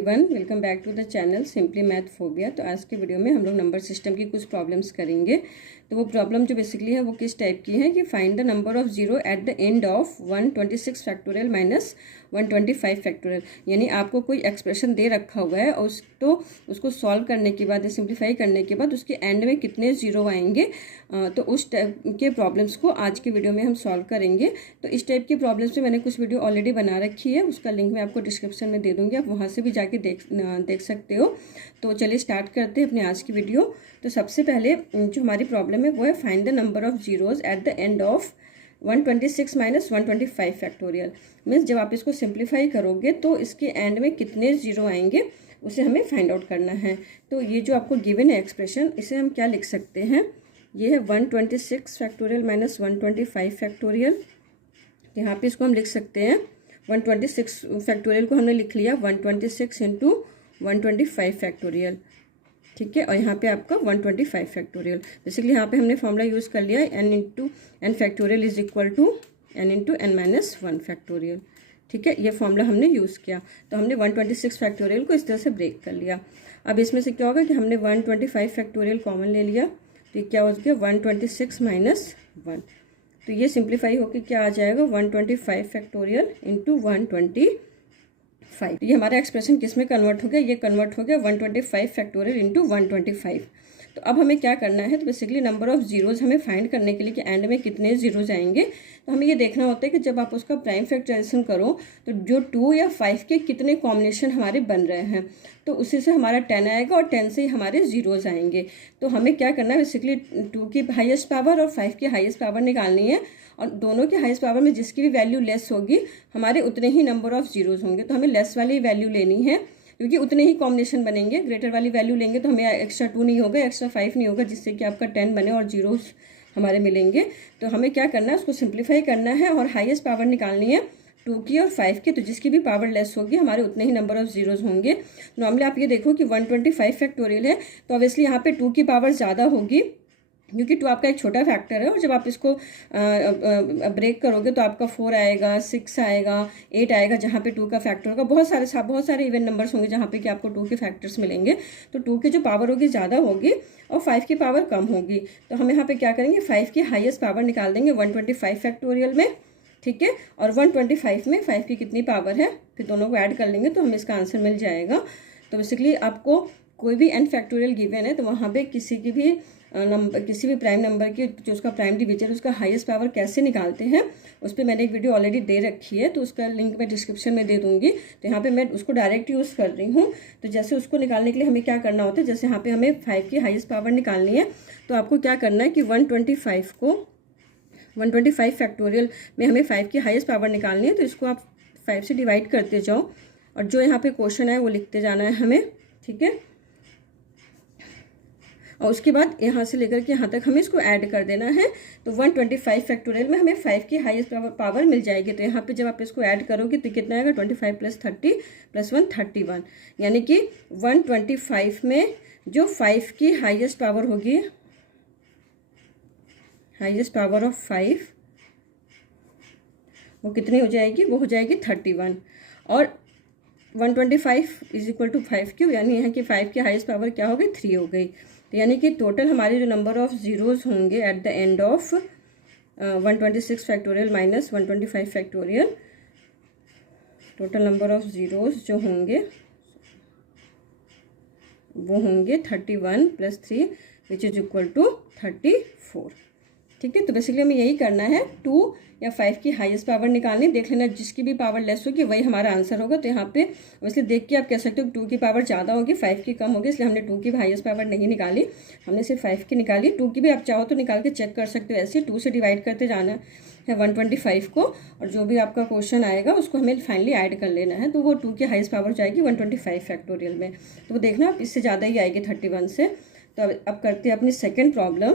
Everyone, welcome back to the channel simply math phobia. तो आज के वीडियो में हम लोग नंबर सिस्टम की कुछ प्रॉब्लम्स करेंगे। तो वो प्रॉब्लम जो बेसिकली है वो किस टाइप की है कि find the number of zero eight the end of 126 factorial minus 125 factorial. यानी आपको कोई एक्सप्रेशन दे रखा हुआ है और उसको सॉल्व करने के बाद, सिंप्लीफाई करने के बाद उसके एंड में कितने जीरो आएंगे। तो उस टाइप के प्रॉब्लम्स को आज की वीडियो में हम सॉल्व करेंगे। तो इस टाइप की प्रॉब्लम्स में मैंने कुछ वीडियो ऑलरेडी बना रखी है, उसका लिंक मैं आपको डिस्क्रिप्शन में दे दूंगी, आप वहाँ से भी जाके देख सकते हो। तो चलिए स्टार्ट करते हैं अपने आज की वीडियो। तो सबसे पहले जो हमारी प्रॉब्लम है वो है find the number of zeros eight the end of 126 minus 125 factorial. Means जब आप इसको सिंप्लीफाई करोगे तो इसके एंड में कितने जीरो आएंगे उसे हमें फाइंड आउट करना है। तो ये जो आपको गिवन है एक्सप्रेशन, इसे हम क्या लिख सकते हैं, ये है 126 फैक्टोरियल माइनस 125 फैक्टोरियल। यहाँ पे इसको हम लिख सकते हैं 126 फैक्टोरियल को हमने लिख लिया 126 इंटू 125 फैक्टोरियल, ठीक है। और यहाँ पे आपका 125 फैक्टोरियल। बेसिकली यहाँ पे हमने फॉर्मूला यूज़ कर लिया n into n factorial is equal to n into n minus 1 factorial, ठीक है। ये फॉर्मूला हमने यूज़ किया। तो हमने 126 फैक्टोरियल को इस तरह से ब्रेक कर लिया। अब इसमें से क्या होगा कि हमने 125 फैक्टोरियल कॉमन ले लिया, तो क्या हो गया 126 माइनस 1। तो ये सिंप्लीफाई होकर क्या आ जाएगा 125 फैक्टोरियल इंटू 125। ये हमारा एक्सप्रेशन किस में कन्वर्ट हो गया, ये कन्वर्ट हो गया 125 फैक्टोरियल इंटू 125। तो अब हमें क्या करना है, तो बेसिकली नंबर ऑफ जीरोज हमें फाइंड करने के लिए कि एंड में कितने जीरोज आएंगे, तो हमें ये देखना होता है कि जब आप उसका प्राइम फैक्टराइजेशन करो तो जो 2 या 5 के कितने कॉम्बिनेशन हमारे बन रहे हैं, तो उसी से हमारा 10 आएगा और 10 से ही हमारे जीरोज आएंगे। तो हमें क्या करना है, बेसिकली 2 की हाईएस्ट पावर और 5 की हाईएस्ट पावर निकालनी है, और दोनों के हाईएस्ट पावर में जिसकी भी वैल्यू लेस होगी हमारे उतने ही नंबर ऑफ जीरोज होंगे। तो हमें लेस वाली वैल्यू लेनी है क्योंकि उतने ही कॉम्बिनेशन बनेंगे। ग्रेटर वाली वैल्यू लेंगे तो हमें एक्स्ट्रा 2 नहीं होगा, एक्स्ट्रा 5 नहीं होगा, जिससे कि आपका 10 बने और जीरोज हमारे मिलेंगे। तो हमें क्या करना है, उसको सिंप्लीफाई करना है और हाईएस्ट पावर निकालनी है 2 की और 5 की। तो जिसकी भी पावर लेस होगी हमारे उतने ही नंबर ऑफ जीरोज होंगे। नॉर्मली आप ये देखो कि 125 फैक्टोरियल है, तो ऑब्वियसली यहाँ पे 2 की पावर ज़्यादा होगी क्योंकि 2 आपका एक छोटा फैक्टर है, और जब आप इसको ब्रेक करोगे तो आपका 4 आएगा, 6 आएगा, 8 आएगा, जहाँ पे 2 का फैक्टर होगा। बहुत सारे इवन नंबर्स होंगे जहाँ पे कि आपको 2 के फैक्टर्स मिलेंगे। तो 2 की जो पावर होगी ज़्यादा होगी और 5 की पावर कम होगी। तो हम यहाँ पे क्या करेंगे, 5 की हाईएस्ट पावर निकाल देंगे 125 फैक्टोरियल में, ठीक है। और 125 में 5 की कितनी पावर है, फिर दोनों को ऐड कर लेंगे तो हमें इसका आंसर मिल जाएगा। तो बेसिकली आपको कोई भी n फैक्टोरियल गिवन है तो वहाँ पे किसी भी प्राइम नंबर की जो उसका प्राइम डिविजन उसका हाईएस्ट पावर कैसे निकालते हैं उस पर मैंने एक वीडियो ऑलरेडी दे रखी है, तो उसका लिंक मैं डिस्क्रिप्शन में दे दूंगी। तो यहाँ पे मैं उसको डायरेक्ट यूज़ कर रही हूँ। तो जैसे उसको निकालने के लिए हमें क्या करना होता है, जैसे यहाँ पे हमें 5 की हाईएस्ट पावर निकालनी है, तो आपको क्या करना है कि 125 फैक्टोरियल में हमें 5 की हाईएस्ट पावर निकालनी है। तो इसको आप 5 से डिवाइड करते जाओ और जो यहाँ पे क्वेश्चन है वो लिखते जाना है हमें, ठीक है। और उसके बाद यहाँ से लेकर के यहाँ तक हमें इसको ऐड कर देना है। तो 125 फैक्टोरियल में हमें 5 की हाईएस्ट पावर मिल जाएगी। तो यहाँ पे जब आप इसको ऐड करोगे तो कितना आएगा, 25 प्लस 30 प्लस 1 31, यानी कि 125 में जो 5 की हाईएस्ट पावर होगी, हाईएस्ट पावर ऑफ 5 वो कितनी हो जाएगी, वो हो जाएगी 31। और 125 इज इक्वल टू 5 क्यूब, यानी यहाँ की 5 की हाईएस्ट पावर क्या हो गई, 3 हो गई। तो यानी कि टोटल हमारे जो नंबर ऑफ जीरोज होंगे at the end of 126 factorial minus 125 factorial, total number of zeros जो होंगे वो होंगे 31 plus 3 which is equal to 34, ठीक है। तो बेसिकली हमें यही करना है, 2 या 5 की हाईएस्ट पावर निकालनी, देख लेना जिसकी भी पावर लेस होगी वही हमारा आंसर होगा। तो यहाँ पे वैसे देख के आप कह सकते हो 2 की पावर ज़्यादा होगी, 5 की कम होगी, इसलिए हमने 2 की हाईएस्ट पावर नहीं निकाली, हमने सिर्फ 5 की निकाली। 2 की भी आप चाहो तो निकाल के चेक कर सकते हो, ऐसे 2 से डिवाइड करते जाना है 125 को, और जो भी आपका क्वेश्चन आएगा उसको हमें फाइनली ऐड कर लेना है। तो वो 2 की हाईएस्ट पावर जाएगी 125 फैक्टोरियल में, तो वो देखना आप इससे ज़्यादा ही आएगी 31 से। तो अब करते हैं अपनी second problem.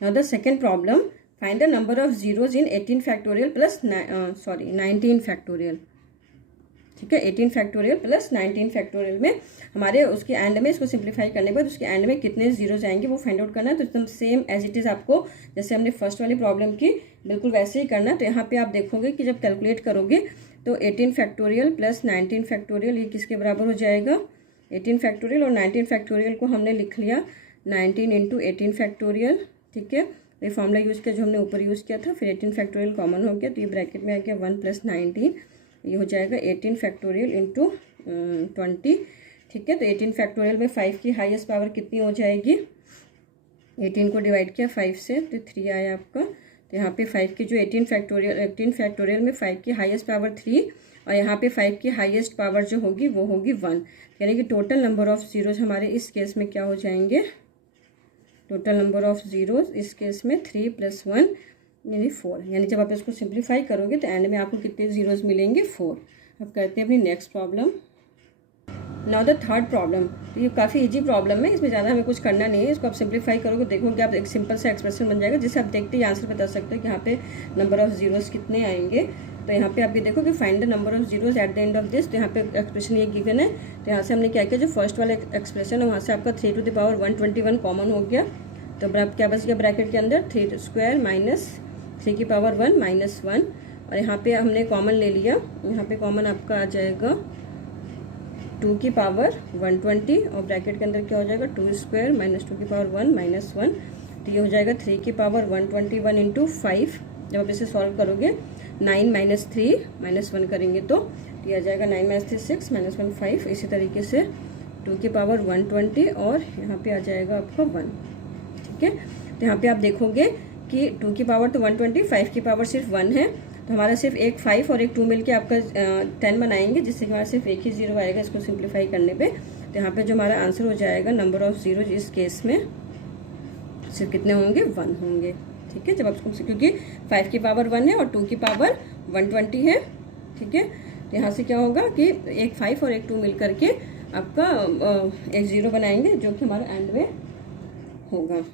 Now the second problem, find the number of zeros in 18 factorial plus 19 factorial, ठीक है। 18 फैक्टोरियल प्लस 19 फैक्टोरियल में हमारे उसके एंड में इसको सिंप्लीफाई करने के बाद उसके एंड में कितने जीरोज आएंगे वो फाइंड आउट करना है। तो एकदम सेम एज इट इज़ आपको जैसे हमने फर्स्ट वाली प्रॉब्लम की बिल्कुल वैसे ही करना। तो यहाँ पे आप देखोगे कि जब कैलकुलेट करोगे तो 18 फैक्टोरियल प्लस 19 फैक्टोरियल ये किसके बराबर हो जाएगा, 18 फैक्टोरियल और 19 फैक्टोरियल को हमने लिख लिया 19 इंटू 18 फैक्टोरियल। ठीक है, ये फॉर्मूला यूज़ किया जो हमने ऊपर यूज़ किया था, फिर 18 फैक्टोरियल कॉमन हो गया तो ये ब्रैकेट में आ गया 1 प्लस 19, ये हो जाएगा 18 फैक्टोरियल इंटू 20। ठीक है, तो 18 फैक्टोरियल में 5 की हाईएस्ट पावर कितनी हो जाएगी, 18 को डिवाइड किया 5 से तो 3 आया आपका। तो यहाँ पे 5 की जो 18 फैक्टोरियल में 5 की हाईएस्ट पावर 3 और यहाँ पे 5 की हाईएस्ट पावर जो होगी वो होगी 1, यानी कि टोटल नंबर ऑफ जीरोज हमारे इस केस में क्या हो जाएंगे, टोटल नंबर ऑफ जीरोज इस केस में 3 + 1 यानी 4। यानी जब आप इसको सिंप्लीफाई करोगे तो एंड में आपको कितने जीरोज मिलेंगे, 4। अब करते हैं अपनी next problem. Now the third problem, तो ये काफ़ी इजी प्रॉब्लम है, इसमें ज़्यादा हमें कुछ करना नहीं है। इसको आप सिंप्लीफाई करोगे देखोगे आप एक सिंपल सा एक्सप्रेशन बन जाएगा जिससे आप देखते ही आंसर बता सकते हो कि यहाँ पे नंबर ऑफ जीरोज कितने आएंगे। तो यहाँ पे आप ये देखो कि find the number of zeros eight the end of this. तो यहाँ पे एक्सप्रेशन ये गिवन है, तो यहाँ से हमने क्या किया, जो फर्स्ट वाला एक्सप्रेशन है वहाँ से आपका 3 टू द पावर 121 कॉमन हो गया। तो अब क्या बच गया ब्रैकेट के अंदर 3 स्क्वायर माइनस 3 की पावर 1 माइनस 1, और यहाँ पे हमने कॉमन ले लिया, यहाँ पे कॉमन आपका आ जाएगा 2 की पावर 120 और ब्रैकेट के अंदर क्या हो जाएगा 2 स्क्वायर माइनस 2 की पावर 1 माइनस 1। तो ये हो जाएगा 3 की पावर 121 इंटू 5। जब आप इसे सॉल्व करोगे 9 माइनस 3 माइनस 1 करेंगे तो ये आ जाएगा 9 माइनस 3 6 माइनस 1 5। इसी तरीके से 2 की पावर 120 और यहाँ पे आ जाएगा आपका 1। ठीक है, तो यहाँ पे आप देखोगे कि 2 की पावर तो 120, 5 की पावर सिर्फ 1 है, तो हमारा सिर्फ एक 5 और एक 2 मिलके आपका 10 बनाएंगे, जिससे हमारा सिर्फ एक ही जीरो आएगा इसको सिंप्लीफाई करने पे। तो यहाँ पे जो हमारा आंसर हो जाएगा नंबर ऑफ जीरो इस केस में सिर्फ कितने होंगे, 1 होंगे। ठीक है, जब आप इसको, क्योंकि 5 की पावर 1 है और 2 की पावर 120 है। ठीक है, तो यहाँ से क्या होगा कि एक 5 और एक 2 मिल करके आपका एक जीरो बनाएंगे जो कि हमारा एंड में होगा।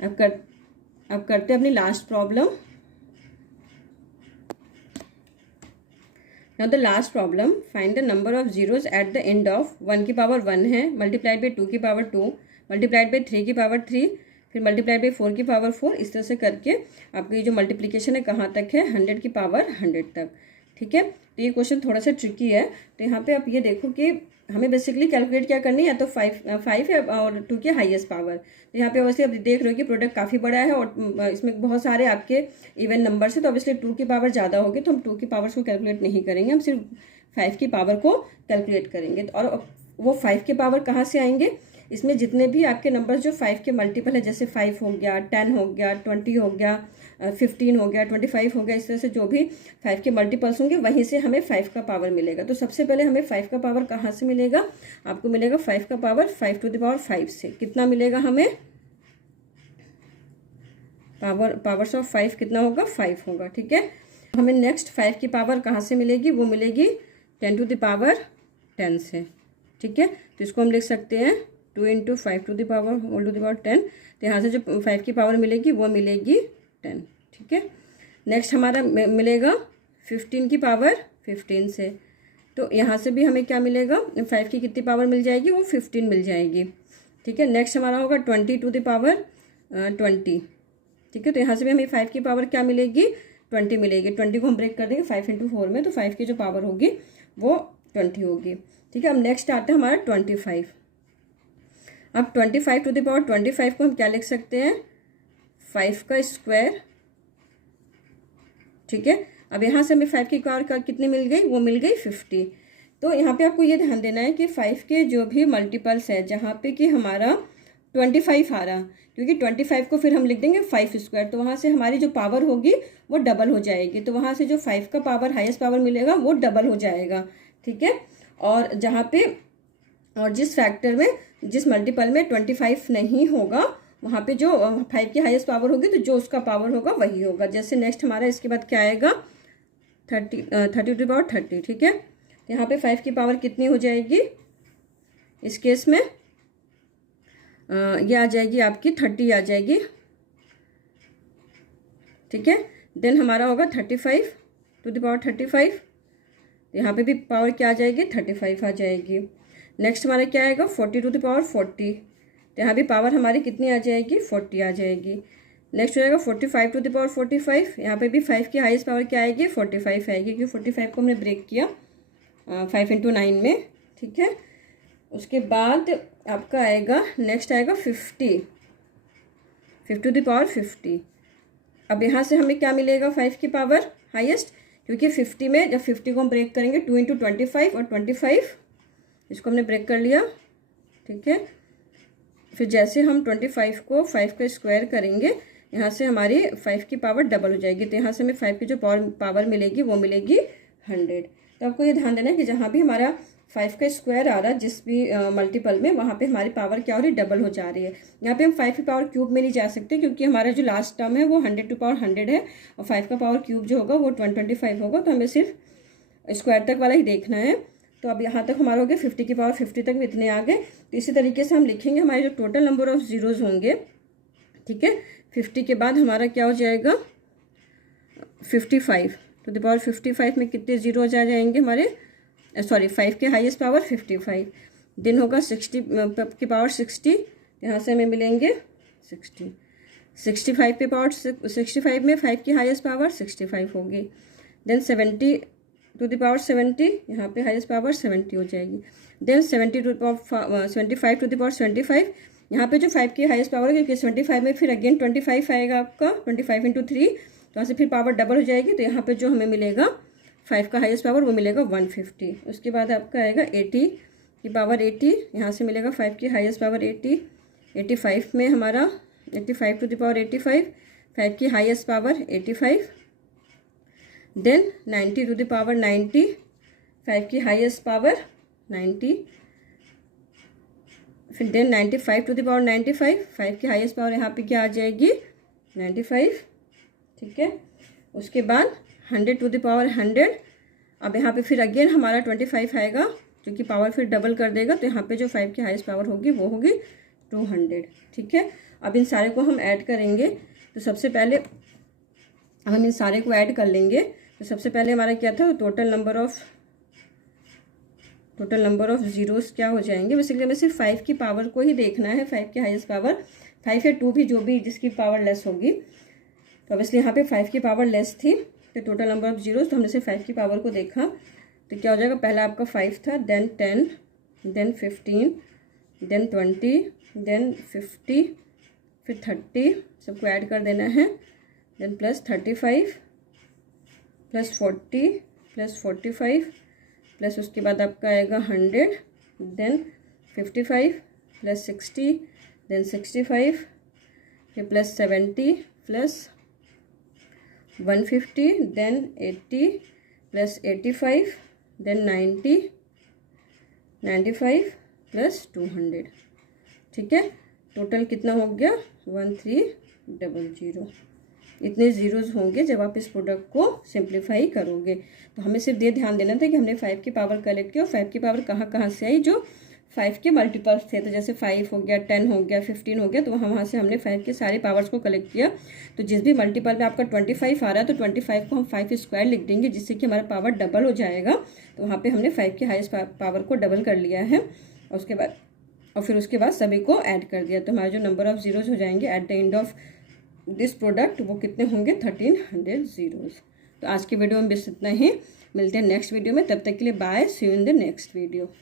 अब करते हैं अपनी last problem. Now the last problem, find the number of zeros eight the end of 1 की पावर 1 है मल्टीप्लाइड बाई 2 की पावर 2 मल्टीप्लाइड बाई 3 की पावर 3 फिर मल्टीप्लाइड बाई 4 की पावर 4। इस तरह से करके आपकी जो मल्टीप्लिकेशन है कहाँ तक है, 100 की पावर 100 तक। ठीक है, तो ये क्वेश्चन थोड़ा सा ट्रिकी है। तो यहाँ पे आप ये देखो कि हमें बेसिकली कैलकुलेट क्या करनी है, या तो 5 है और 2 की हाईएस्ट पावर। तो यहाँ पे ऑब्वियसली आप देख रहे हो कि प्रोडक्ट काफ़ी बड़ा है और इसमें बहुत सारे आपके इवन नंबर है, तो ऑब्वियसली 2 की पावर ज़्यादा होगी, तो हम 2 की पावर्स को कैलकुलेट नहीं करेंगे, हम सिर्फ 5 की पावर को कैलकुलेट करेंगे। तो और वो 5 के पावर कहाँ से आएंगे, इसमें जितने भी आपके नंबर जो 5 के मल्टीपल है, जैसे 5 हो गया, 10 हो गया, 20 हो गया, 15 हो गया, 25 हो गया, इस तरह से जो भी 5 के मल्टीपल्स होंगे वहीं से हमें 5 का पावर मिलेगा। तो सबसे पहले हमें 5 का पावर कहाँ से मिलेगा, आपको मिलेगा 5 का पावर 5 टू द पावर 5 से। कितना मिलेगा हमें, पावर्स ऑफ 5 कितना होगा, 5 होगा। ठीक है, हमें नेक्स्ट 5 की पावर कहाँ से मिलेगी, वो मिलेगी 10 टू द पावर 10 से। ठीक है, तो इसको हम लिख सकते हैं 2 into 5 to the power whole to the power 10। तो यहाँ से जो 5 की पावर मिलेगी वो मिलेगी 10। ठीक है, नेक्स्ट हमारा मिलेगा 15 की पावर 15 से। तो यहाँ से भी हमें क्या मिलेगा, 5 की कितनी पावर मिल जाएगी, वो 15 मिल जाएगी। ठीक है, नेक्स्ट हमारा होगा 20 टू द पावर 20। ठीक है, तो यहाँ से भी हमें 5 की पावर क्या मिलेगी, 20 मिलेगी। 20 को हम ब्रेक कर देंगे 5 इंटू 4 में, तो 5 की जो पावर होगी वो 20 होगी। ठीक है, अब नेक्स्ट आता है हमारा 25। अब 25 टू द पावर 25 को हम क्या लिख सकते हैं, 5 का स्क्वायर। ठीक है, अब यहाँ से हमें 5 की पावर कितनी मिल गई, वो मिल गई 50। तो यहाँ पे आपको ये ध्यान देना है कि 5 के जो भी मल्टीपल्स है जहाँ पे कि हमारा 25 आ रहा, क्योंकि 25 को फिर हम लिख देंगे 5 स्क्वायर, तो वहाँ से हमारी जो पावर होगी वो डबल हो जाएगी। तो वहाँ से जो 5 का पावर हाईएस्ट पावर मिलेगा वो डबल हो जाएगा। ठीक है, और जहाँ पे और जिस फैक्टर में जिस मल्टीपल में 25 नहीं होगा वहाँ पे जो 5 की हाईएस्ट पावर होगी तो जो उसका पावर होगा वही होगा। जैसे नेक्स्ट हमारा इसके बाद क्या आएगा, 30 टू द पावर 30। ठीक है, यहाँ पे 5 की पावर कितनी हो जाएगी, इस केस में ये आ जाएगी आपकी 30 आ जाएगी। ठीक है, देन हमारा होगा 35 टू द पावर 35। तो यहाँ पे भी पावर क्या आ जाएगी 35 आ जाएगी। नेक्स्ट हमारा क्या आएगा 40 टू द पावर 40, तो यहाँ भी पावर हमारी कितनी आ जाएगी 40 आ जाएगी। नेक्स्ट हो जाएगा 45 टू द पावर 45, यहाँ पे भी 5 की हाईएस्ट पावर क्या आएगी 45 आएगी, क्योंकि 45 को हमने ब्रेक किया 5 इंटू 9 में, ठीक है। उसके बाद आपका आएगा नेक्स्ट आएगा 50 टू द पावर 50। अब यहाँ से हमें क्या मिलेगा 5 की पावर हाईएस्ट, क्योंकि 50 में जब 50 को हम ब्रेक करेंगे 2 इंटू 25 और 25 इसको हमने ब्रेक कर लिया, ठीक है। फिर जैसे हम 25 को 5 का स्क्वायर करेंगे यहाँ से हमारी 5 की पावर डबल हो जाएगी, तो यहाँ से हमें 5 की जो पावर मिलेगी वो मिलेगी 100। तो आपको ये ध्यान देना है कि जहाँ भी हमारा 5 का स्क्वायर आ रहा है जिस भी मल्टीपल में, वहाँ पे हमारी पावर क्या हो रही है डबल हो जा रही है। यहाँ पे हम 5 की पावर क्यूब में नहीं जा सकते, क्योंकि हमारा जो लास्ट टर्म है वो 100 टू पावर 100 है, और 5 का पावर क्यूब जो होगा वो 125 होगा, तो हमें सिर्फ स्क्वायर तक वाला ही देखना है। तो अब यहाँ तक हमारा हो गया 50 की पावर 50 तक में इतने आ गए। तो इसी तरीके से हम लिखेंगे हमारे जो टोटल नंबर ऑफ जीरोज़ होंगे, ठीक है। 50 के बाद हमारा क्या हो जाएगा 55 टू द पावर 55 में कितने जीरो आ जाएंगे हमारे, सॉरी 5 के हाईएस्ट पावर 55, देन होगा 60 की पावर 60, यहाँ से हमें मिलेंगे 60। 65 पे पावर 65 में 5 की हाईएस्ट पावर 65 होगी, देन 70 टू द पावर 70, यहाँ पे हाईएस्ट पावर 70 हो जाएगी, देन 75 टू द पावर 75, यहाँ पे जो 5 की हाईएस्ट पावर है, क्योंकि 75 में फिर अगेन 25 आएगा आपका 25 इंटू 3, तो यहाँ से फिर पावर डबल हो जाएगी, तो यहाँ पे जो हमें मिलेगा 5 का हाईएस्ट पावर वो मिलेगा 150। उसके बाद आपका आएगा 80 की पावर 80, यहाँ से मिलेगा 5 की हाईएस्ट पावर 80, 85 में हमारा 85 टू द पावर 85, 5 की highest power 85, then 90 to the power 90, 5 की हाईएस्ट पावर 90, फिर देन 95 टू द पावर 95, 5 की हाईएस्ट पावर यहाँ पे क्या आ जाएगी 95, ठीक है। उसके बाद 100 टू द पावर 100, अब यहाँ पे फिर अगेन हमारा 25 आएगा, जो कि पावर फिर डबल कर देगा, तो यहाँ पे जो 5 की हाईएस्ट पावर होगी वो होगी 200, ठीक है। अब इन सारे को हम ऐड करेंगे, तो सबसे पहले हम इन सारे को ऐड कर लेंगे। तो सबसे पहले हमारा क्या था, टोटल नंबर ऑफ जीरोस क्या हो जाएंगे। बेसिकली हमें सिर्फ 5 की पावर को ही देखना है, 5 की हाईएस्ट पावर, 5 या 2 भी जो भी जिसकी पावर लेस होगी। तो ऑब्वियसली यहाँ पे 5 की पावर लेस थी, तो टोटल नंबर ऑफ जीरोस, तो हमने सिर्फ 5 की पावर को देखा, तो क्या हो जाएगा, पहला आपका 5 था, देन 10, देन 15, देन 20, देन 50, फिर 30, सबको ऐड कर देना है, then plus 35, plus 40, plus 45, plus उसके बाद आपका आएगा 100, देन 55, प्लस 60, देन 65, फिर plus 70, plus 150, then 80, plus 85, then 90, 95, plus 200, ठीक है। टोटल कितना हो गया 1300। इतने जीरोज़ होंगे जब आप इस प्रोडक्ट को सिंप्लीफाई करोगे। तो हमें सिर्फ ये ध्यान देना था कि हमने 5 की पावर कलेक्ट की, और 5 की पावर कहाँ कहाँ से आई, जो 5 के मल्टीपल्स थे। तो जैसे 5 हो गया, 10 हो गया, 15 हो गया, तो वहाँ से हमने 5 के सारे पावर्स को कलेक्ट किया। तो जिस भी मल्टीपल में आपका 25 आ रहा है, तो 25 को हम 5 स्क्वायर लिख देंगे, जिससे कि हमारा पावर डबल हो जाएगा। तो वहाँ पर हमने 5 की हाईएस्ट पावर को डबल कर लिया है, और फिर उसके बाद सभी को ऐड कर दिया। तो हमारा जो नंबर ऑफ जीरोज़ हो जाएंगे eight the end of this product, वो कितने होंगे 1300 जीरोज़। तो आज की वीडियो में बस इतना ही, मिलते हैं नेक्स्ट वीडियो में, तब तक के लिए bye, see you in the next video.